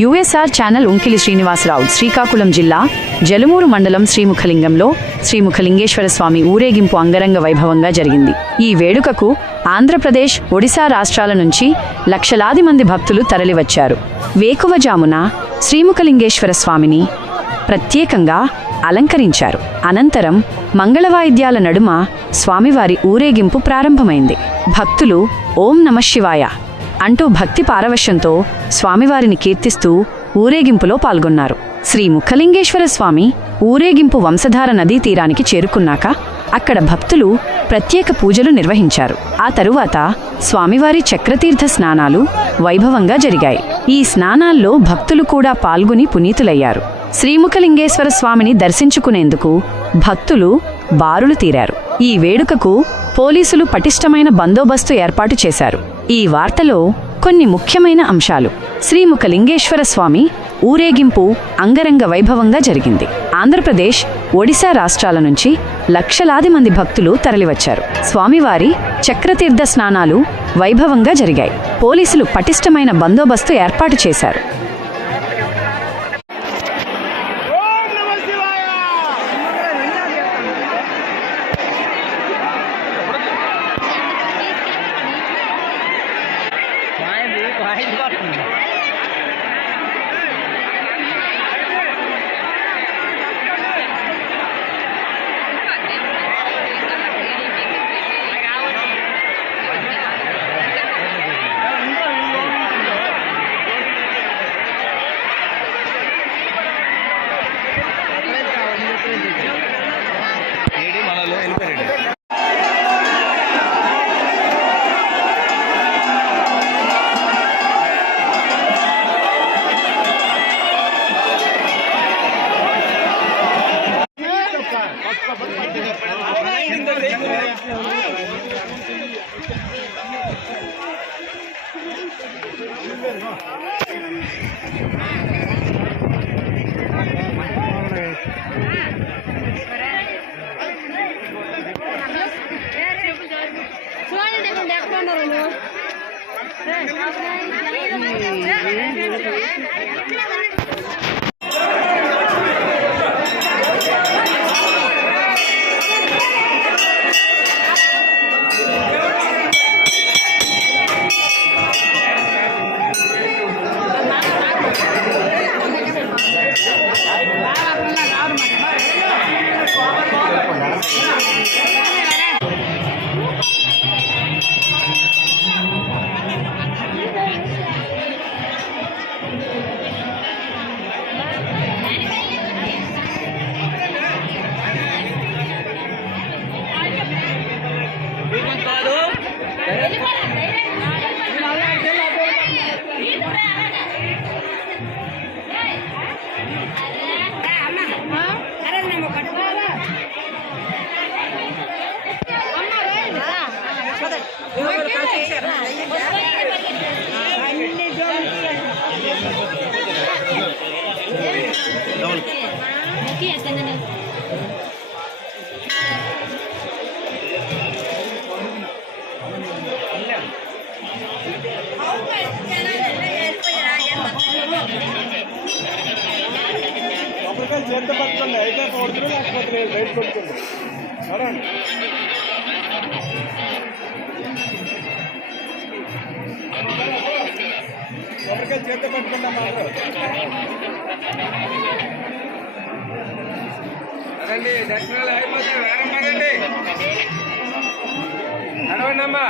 యుఎస్ఆర్ channel ఉంకిలి Srinivasarao Srikakulam జిల్లా జలుమూరు మండలం శ్రీముఖలింగంలో శ్రీముఖలింగేశ్వర స్వామి ఊరేగింపు అంగరంగ వైభవంగా జరిగింది. ఈ వేడుకకు ఆంధ్రప్రదేశ్, ఒడిశా రాష్ట్రాల నుంచి లక్షలాది మంది భక్తులు తరలివచ్చారు. వేకువజామున శ్రీముఖలింగేశ్వర స్వామిని ప్రత్యేకంగా అలంకరించారు. అనంతరం మంగళవాయిద్యాల నడుమ స్వామివారి ఊరేగింపు ప్రారంభమైంది. భక్తులు ఓం నమఃశివాయ అంటూ భక్తి పారవశ్యంతో స్వామివారిని కీర్తిస్తూ ఊరేగింపులో పాల్గొన్నారు. శ్రీ ముఖలింగేశ్వర స్వామి ఊరేగింపు వంశధార నదీ తీరానికి చేరుకున్నాక అక్కడ భక్తులు ప్రత్యేక పూజలు నిర్వహించారు. ఆ తరువాత స్వామివారి చక్రతీర్థ స్నానాలు వైభవంగా జరిగాయి. ఈ స్నానాల్లో భక్తులు కూడా పాల్గొని పునీతులయ్యారు. శ్రీముఖలింగేశ్వర స్వామిని దర్శించుకునేందుకు భక్తులు బారులు తీరారు. ఈ వేడుకకు పోలీసులు పటిష్టమైన బందోబస్తు ఏర్పాటు చేశారు. ఈ వార్తలో కొన్ని ముఖ్యమైన అంశాలు. శ్రీముఖలింగేశ్వర స్వామి ఊరేగింపు అంగరంగ వైభవంగా జరిగింది. ఆంధ్రప్రదేశ్, ఒడిశా రాష్ట్రాల నుంచి లక్షలాది మంది భక్తులు తరలివచ్చారు. స్వామివారి చక్రతీర్థ స్నానాలు వైభవంగా జరిగాయి. పోలీసులు పటిష్టమైన బందోబస్తు ఏర్పాటు చేశారు. చేత పట్టుకోండి, అయితే కొడుతురు లేకపోతే బయట కొట్టుకోండి. కొబ్బరికాయలు చేత పట్టుకున్నా రండి. దర్శనాలు అయిపోతే వేరే నడవండి అమ్మా.